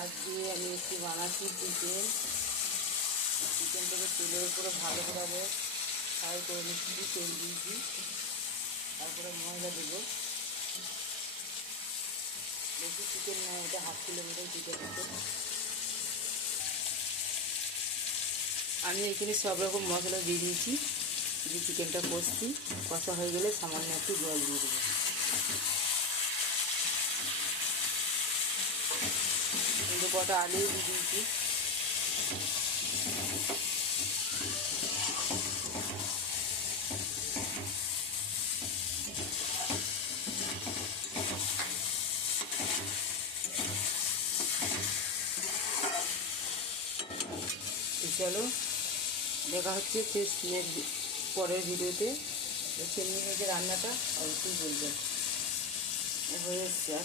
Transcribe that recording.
আজকে আমি একটু বানাচ্ছি চিকেনটাকে তেলের উপরে ভালো করে ফ্রাই করে নিচ্ছি, তেল দিয়েছি, তারপরে মশলা দেবো। বেশি চিকেন নয়, এটা 1/2 কিলো মতন চিকেন আছে। আমি এখানে সব রকম মশলা দিয়ে দিয়েছি। যে চিকেনটা কষা হয়ে গেলে সামান্য একটু জল দিয়ে দেবো। কিন্তু কটা আলু দিয়ে দিয়েছি। চলো দেখা হচ্ছে পরের ভিডিওতে। কেমনি হয়েছে রান্নাটা অবশ্যই বলবেন। হয়ে এসছে।